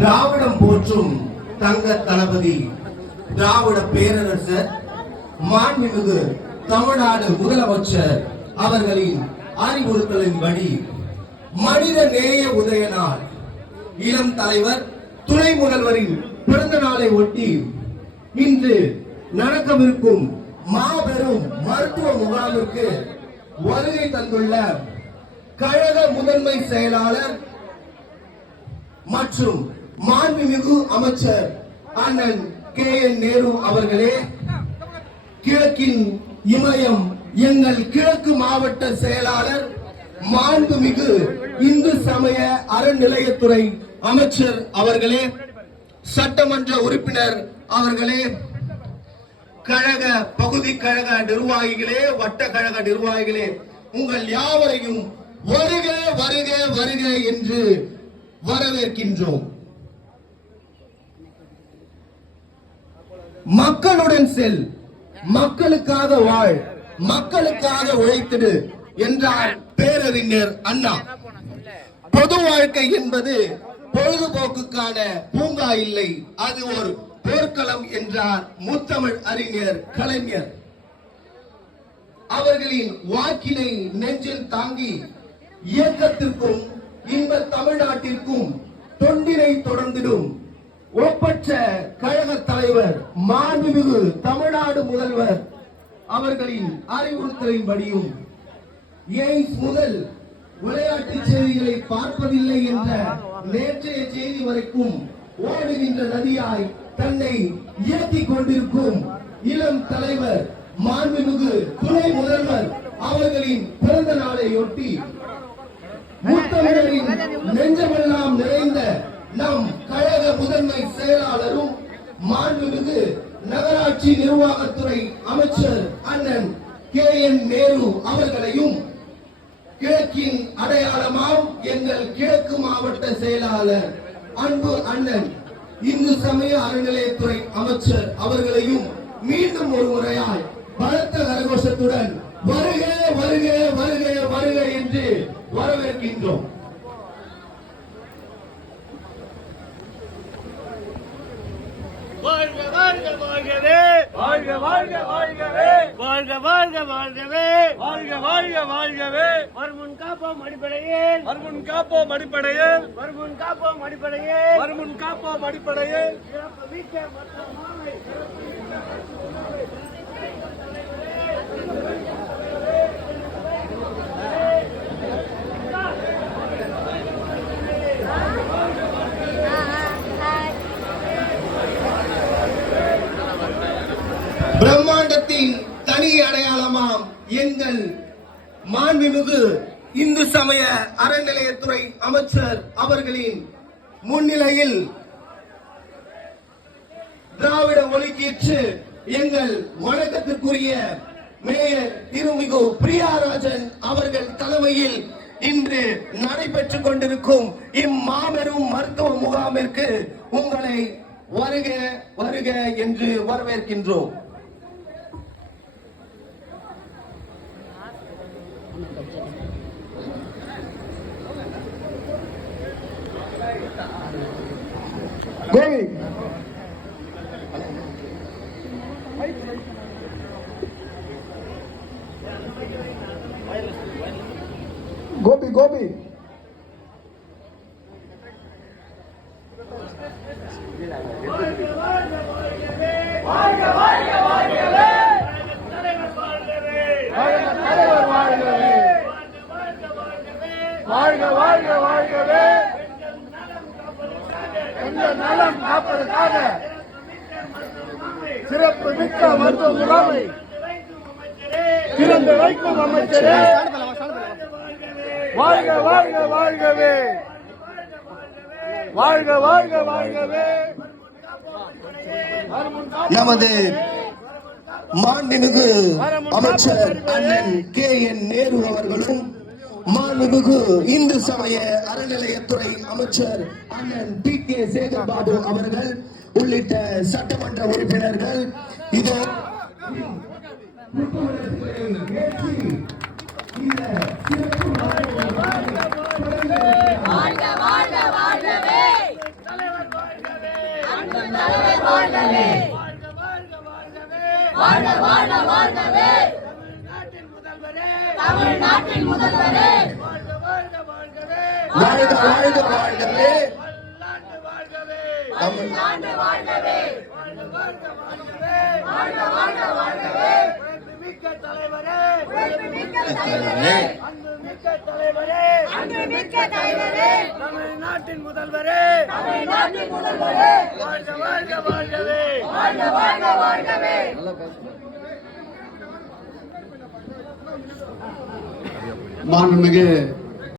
திராவிடம் போற்றும் தங்க தளபதி திராவிட பேரரசர் மாண்புமிகு தமிழ்நாடு முதலமைச்சர் அவர்களின் அறிவுறுத்தலின்படி மனித நேய உதய நாள் இளம் தலைவர் துணை முதல்வரின் பிறந்த நாளை ஒட்டி இன்று நடக்கவிருக்கும் மாபெரும் மருத்துவ முகாமிற்கு வருகை தந்துள்ள கழக முதன்மை செயலாளர் மற்றும் மாண்புமிகு அமைச்சர் அண்ணன் KN நேரு அவர்களே, கிழக்கின் இமயம் எங்கள் கிழக்கு மாவட்ட செயலாளர் மாண்புமிகு இந்து சமய அறநிலையத்துறை அமைச்சர் அவர்களே, சட்டமன்ற உறுப்பினர் அவர்களே, கழக பகுதி கழக நிர்வாகிகளே, வட்ட கழக நிர்வாகிகளே, உங்கள் யாவரையும் வருக வருக வருக என்று வரவேற்கின்றோம். மக்களுடன் செல், மக்களுக்காக வாழ், மக்களுக்காக உழைத்திடு என்றார் பேரறிஞர் அண்ணா. பொது வாழ்க்கை என்பது பொழுதுபோக்குக்கான பூங்கா இல்லை, அது ஒரு போர்க்களம் என்றார் முத்தமிழ் அறிஞர் கலைஞர். அவர்களின் வாக்கினை நெஞ்சில் தாங்கி இயக்கத்திற்கும் இன்ப தமிழ்நாட்டிற்கும் தொண்டினை தொடர்ந்திடும் ஒப்பற்ற கழக தலைவர் மாண்புமிகு தமிழ்நாடு முதல்வர் அவர்களின் அறிவுறுத்தலின்படியும் எய்ம்ஸ் முதல் விளையாட்டு செய்திகளை பார்ப்பதில்லை என்ற நேற்றைய செய்தி வரைக்கும் ஓடுகின்ற நதியாய் தன்னை இயக்கிக் கொண்டிருக்கும் இளம் தலைவர் மாண்புமிகு துணை முதல்வர் அவர்களின் பிறந்த நாளையொட்டி முத்தமிழரின் நெஞ்சமெல்லாம் நிறைந்த நம் கழக முதன்மை செயலாளரும் மாண்புமிகு நகராட்சி நிர்வாகத்துறை அமைச்சர் அண்ணன் KN நேரு அவர்களையும், கிழக்கின் அடையாளமாம் எங்கள் கிழக்கு மாவட்ட செயலாளர் அன்பு அண்ணன் இந்து சமய அறநிலையத்துறை அமைச்சர் அவர்களையும் மீண்டும் ஒரு முறையாய் பலத்த கரகோஷத்துடன் வருக வருக வருக வருக என்று வரவேற்கின்றோம். வாழ்க வாழ்க வாழ்கவே, வாழ்க வாழ்க வாழ்கவே, வாழ்க வாழ்க வாழ்கவே, வாழ்க வாழ்க வாழ்கவே. வருமுன் காப்போம் அடிப்படையில், வருமுன் காப்போம் அடிப்படையில், வருமுன் காப்போம் அடிப்படையில், வருமுன் காப்போம் அடிப்படையில். சிறப்பு மிக்க மருத்துவமனை, பிரம்மாண்டத்தின் தனி அடையாளமாம் எங்கள் மாண்புமிகு இந்து சமய அறநிலையத்துறை அமைச்சர் அவர்களின் முன்னிலையில் திராவிட ஒலிக்கீற்று எங்கள் வணக்கத்திற்குரிய மேயர் திருமிகு பிரியாராஜன் அவர்கள் தலைமையில் இன்று நடைபெற்றுக் கொண்டிருக்கும் இம்மாபெரும் மருத்துவ முகாமிற்கு உங்களை வருக வருக என்று வரவேற்கின்றோம். கோபி கோபி வாழ்க வாழ்க வாழ்கவே, எங்கள் நலம் காப்பதற்காக சிறப்பு மிக்க மருத்துவ முகாமை திறந்து வைக்கும் அமைச்சரே, வாழ்க வாழ்க வாழ்கவே, வாழ்க வாழ்க வாழ்கவே. நமது மாண்புமிகு அமைச்சர் அண்ணன் KN நேரு அவர்களும், மாண்புமிகு இந்து சமய அறநிலையத்துறை அமைச்சர் அண்ணன் PK சேகர் பாபு அவர்கள் உள்ளிட்ட சட்டமன்ற உறுப்பினர்கள் இதோ வாழ்க வாழ்க வாழ்கவே தலைவர் வாழ்கவே அன்பு தலைவர் வாழ்கவே வாழ்க வாழ்க வாழ்கவே வாழ்க வாழ்க வாழ்கவே தமிழ்நாட்டின் முதல்வரே தமிழ்நாட்டின் முதல்வரே வாழ்க வாழ்க வாழ்கவே வாழ்க வாழ்க வாழ்கவே பல்லாண்டு வாழ்கவே பல்லாண்டு வாழ்கவே வாழ்க வாழ்க வாழ்கவே வாழ்க வாழ்க வாழ்கவே மிக்க தலைவரே மிக்க தலைவரே அன்புமிக்க தலைவரே அன்புமிக்க தலைவரே தமிழ்நாட்டின் முதல்வரே தமிழ்நாட்டின் முதல்வரே வாழ்க வாழ்க வாழ்கவே வாழ்க வாழ்க வாழ்கவே மாண்புமிகு